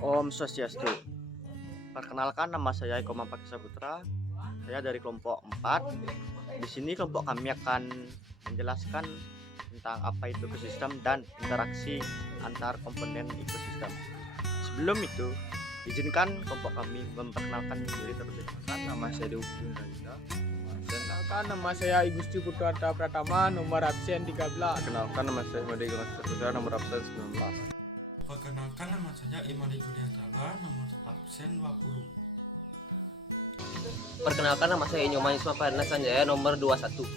Om Swastiastu. Perkenalkan, nama saya Eko Mampaki Saputra. Saya dari kelompok 4. Di sini kelompok kami akan menjelaskan tentang apa itu ekosistem dan interaksi antar komponen ekosistem. Sebelum itu, izinkan kelompok kami memperkenalkan diri terlebih dahulu. Nama saya Dewi Raisa. Perkenalkan, nama saya Igusti Putrata Pratama, nomor absen 13. Perkenalkan, nama saya Made Saputra, nomor absen 19. Perkenalkan, nama saya Imadi Juliantala, nomor absen 20. Perkenalkan, nama saya Nyoman Isma Fahirna Sanjaya, nomor 21.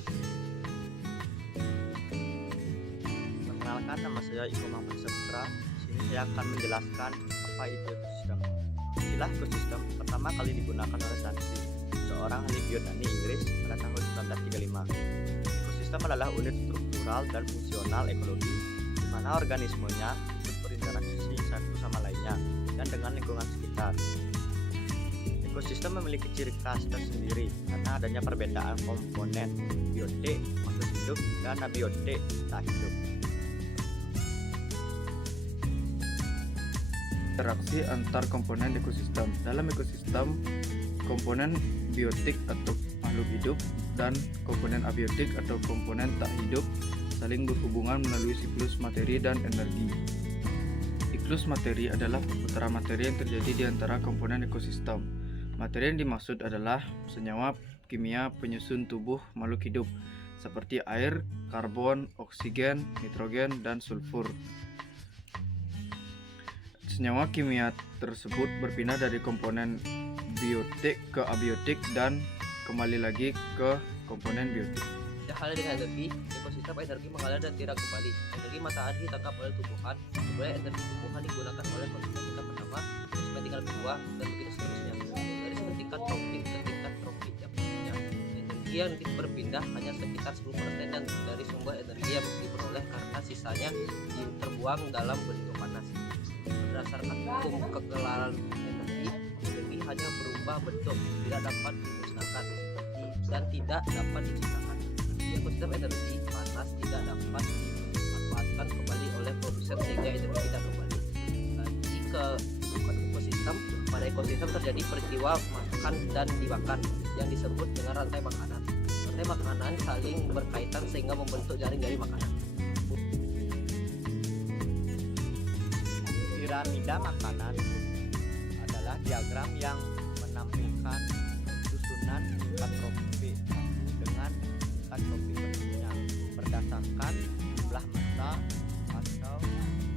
Perkenalkan, nama saya Eko Mampaki Saputra. Di sini saya akan menjelaskan apa itu ekosistem. Istilah ekosistem pertama kali digunakan oleh Tansi, seorang ahli biotani Inggris pada tahun 1935. Ekosistem adalah unit struktural dan fungsional ekologi, di mana organismenya berinteraksi satu sama lainnya dan dengan lingkungan sekitar. Ekosistem memiliki ciri khas tersendiri karena adanya perbedaan komponen biotik makhluk hidup dan abiotik tak hidup. Interaksi antar komponen ekosistem. Dalam ekosistem, komponen biotik atau makhluk hidup dan komponen abiotik atau komponen tak hidup saling berhubungan melalui siklus materi dan energi. Siklus materi adalah perputaran materi yang terjadi di antara komponen ekosistem. Materi yang dimaksud adalah senyawa kimia penyusun tubuh makhluk hidup seperti air, karbon, oksigen, nitrogen, dan sulfur. Senyawa kimia tersebut berpindah dari komponen biotik ke abiotik dan kembali lagi ke komponen biotik. Halnya dengan energi, ekosistem energi mengalir dan tidak kembali. Energi matahari ditangkap oleh tumbuhan, kemudian energi tumbuhan digunakan oleh konsumen tingkat pertama, konsumen tingkat kedua, dan begitu seterusnya. Dari tingkat tropik ke tingkat tropik yang berikutnya, energi yang berpindah hanya sekitar 10% dan dari sumber energi yang diperoleh karena sisanya terbuang dalam bentuk panas. Berdasarkan hukum kekelalan energi hanya berubah bentuk, tidak dapat dimusnahkan dan tidak dapat diciptakan. Di ekosistem energi panas tidak dapat dimanfaatkan kembali oleh produsen sehingga energi tidak kembali lagi ke ekosistem. Pada ekosistem terjadi peristiwa makan dan dimakan yang disebut dengan rantai makanan. Rantai makanan saling berkaitan sehingga membentuk jaring-jaring makanan. Piramida makanan adalah diagram yang menampilkan susunan tingkat tropik satu dengan tingkat tropik berikutnya berdasarkan jumlah massa atau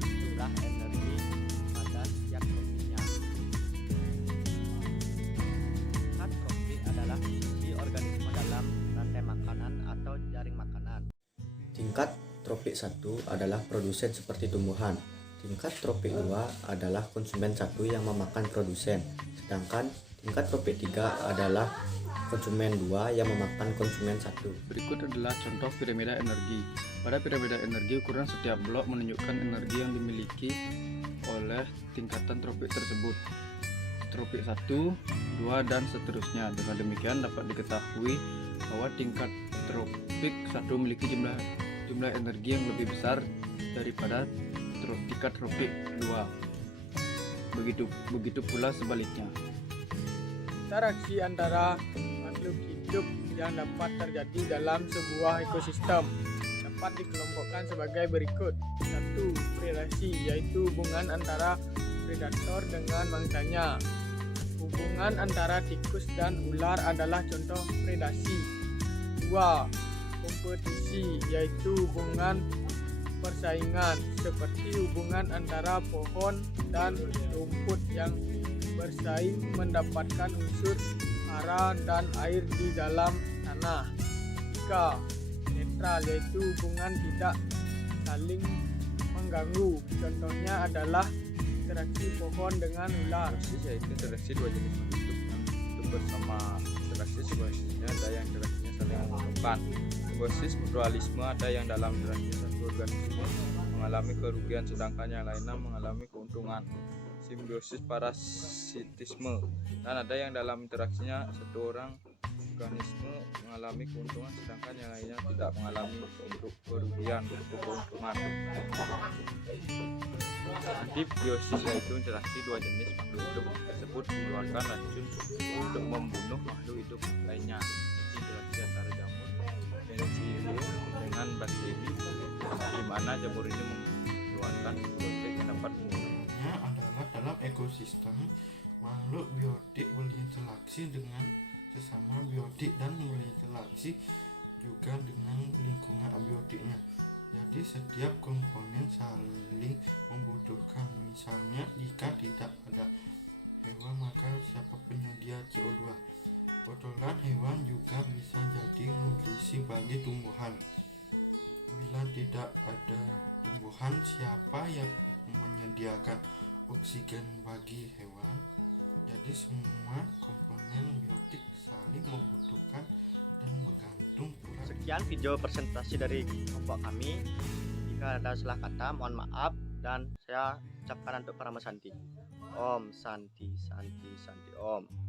jumlah energi pada setiap tropiknya. Tingkat tropik adalah posisi organisme dalam rantai makanan atau jaring makanan. Tingkat tropik 1 adalah produsen seperti tumbuhan. Tingkat tropik 2 adalah konsumen satu yang memakan produsen. Sedangkan tingkat tropik 3 adalah konsumen 2 yang memakan konsumen satu. Berikut adalah contoh piramida energi. Pada piramida energi, ukuran setiap blok menunjukkan energi yang dimiliki oleh tingkatan tropik tersebut. Tropik 1, 2, dan seterusnya. Dengan demikian dapat diketahui bahwa tingkat tropik 1 memiliki jumlah energi yang lebih besar daripada tingkat tropik 2. Begitu pula sebaliknya. Interaksi antara makhluk hidup yang dapat terjadi dalam sebuah ekosistem dapat dikelompokkan sebagai berikut. 1. Predasi, yaitu hubungan antara predator dengan mangsanya. Hubungan antara tikus dan ular adalah contoh predasi. 2. Kompetisi, yaitu hubungan persaingan seperti hubungan antara pohon dan rumput yang bersaing mendapatkan unsur hara dan air di dalam tanah. 3. Netral, yaitu hubungan tidak saling mengganggu. Contohnya adalah interaksi pohon dengan ular. Yaitu interaksi dua jenis makhluk hidup yang hidup bersama. Interaksi simbiosis ada yang interaksinya saling menguntungkan. Simbiosis mutualisme ada yang dalam interaksi satu organisme mengalami kerugian sedangkan yang lainnya mengalami keuntungan. Simbiosis parasitisme dan ada yang dalam interaksinya satu orang organisme mengalami keuntungan sedangkan yang lainnya tidak mengalami kerugian atau keuntungan. Antibiosis yaitu interaksi dua jenis makhluk hidup tersebut mengeluarkan racun untuk membunuh makhluk hidup lainnya. Interaksi antara jamur penicillium dengan bakteri, di mana jamur ini mengeluarkan protein yang dapat Nya adalah dalam ekosistem makhluk biotik berinteraksi dengan sesama biotik dan berinteraksi juga dengan lingkungan abiotiknya. Jadi setiap komponen saling membutuhkan. Misalnya jika tidak ada hewan maka siapa penyedia CO2. Kotoran hewan juga bisa jadi nutrisi bagi tumbuhan. Bila tidak ada tumbuhan, siapa yang menyediakan oksigen bagi hewan? Jadi semua komponen biotik saling membutuhkan dan bergantung pula. Sekian video presentasi dari kelompok kami. Jika ada salah kata, mohon maaf, dan saya ucapkan untuk para Santi. Om Santi Santi Santi Om.